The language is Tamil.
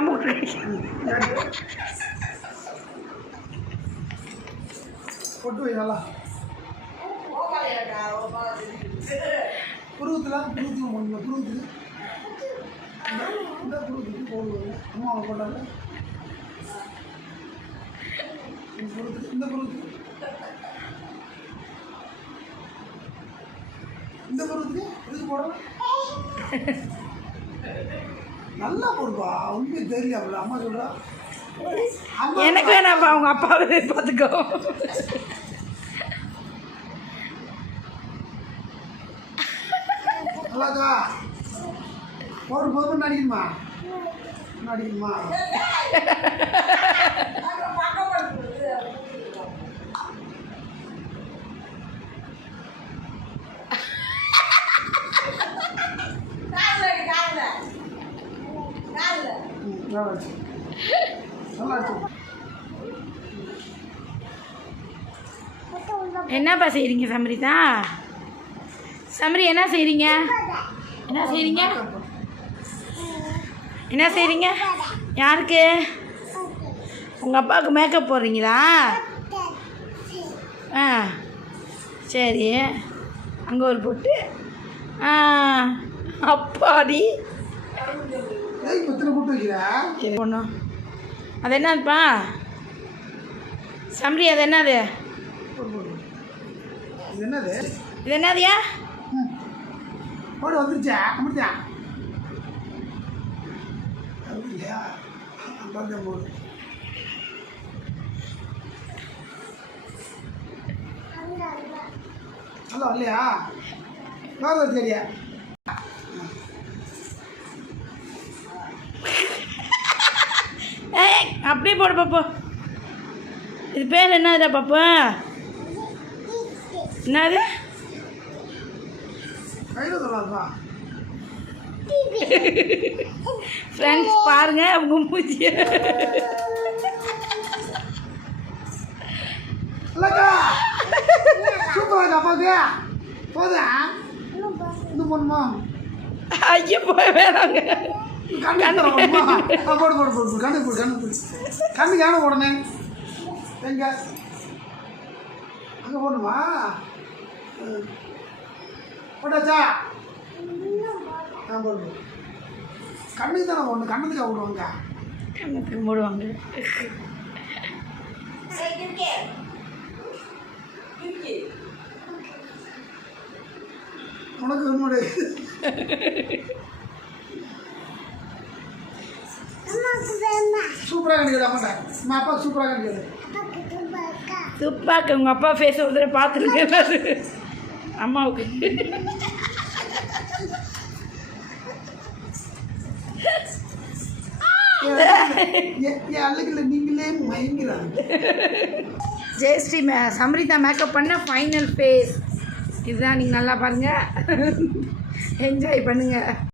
காம்பு பொட்டு வை நல்லா புருவத்துலாம் புருவத்துக்கு இந்த புருவத்துக்கு போடுவாங்க அம்மா அவங்க போட்டாங்க இந்த புருவத்துக்கு இந்த புருவத்துக்கு இதுக்கு போடலாம் நல்லா போடுப்பா உண்மையை தெரியல அம்மா சொல்கிறா எனக்கு வேணாப்பா அவங்க அப்பாவே பார்த்துக்கோ நல்லாக்கா போதும் நடிக்கணுமா நடிக்கணுமா என்னப்பா செய்கிறீங்க சமரிதா சமரி என்ன செய்கிறீங்க என்ன செய்கிறீங்க என்ன செய்கிறீங்க யாருக்கு உங்கள் அப்பாவுக்கு மேக்கப் போடுறீங்களா ஆ சரி அங்கே ஒரு பொட்டு அப்பாடி பொண்ணு அது என்னதுப்பா சமரி அது என்னது என்னது இது என்னதுயா போடு வந்துருச்சா அப்படிச்சா இல்லையா போடு ஹலோ இல்லையா வேறு சரியா அப்படியே போடு பாப்பா இது பேர் என்னதுடா பாப்பா என்னது ஃப்ரெண்ட்ஸ் பாருங்க அவங்க மூஞ்சிய சூப்பராக அப்பாவுக்கு போதா இன்னும் போடணுமா ஐயா போய் வேறாங்க போடு போடு போடு கண்ணு போடு கண்ணு போடு கண்ணுக்கு ஏன போடனே எங்க அங்கே போடணுமா போட்டாச்சா ஆ போடு கண்ணுக்கு தானே போடணும் கண்ணுக்கு போடுவாங்க கண்ணுக்கு போடுவாங்க உனக்கு என்னுடைய சூப்பராக கண்டிக்கிற மாட்டேன் நம்ம அப்பா சூப்பராக கண்டிக்கிறது துப்பாக்கு உங்கள் அப்பா ஃபேஸ் ஒரு தடவை பார்த்துருக்கேன் அம்மாவுக்கு அழகில் நீங்களே மயங்கிறாங்க ஜெயஸ்ரீ சம்ரிதா மேக்கப் பண்ண ஃபைனல் ஃபேஸ் இதுதான் நீங்கள் நல்லா பாருங்கள் என்ஜாய் பண்ணுங்கள்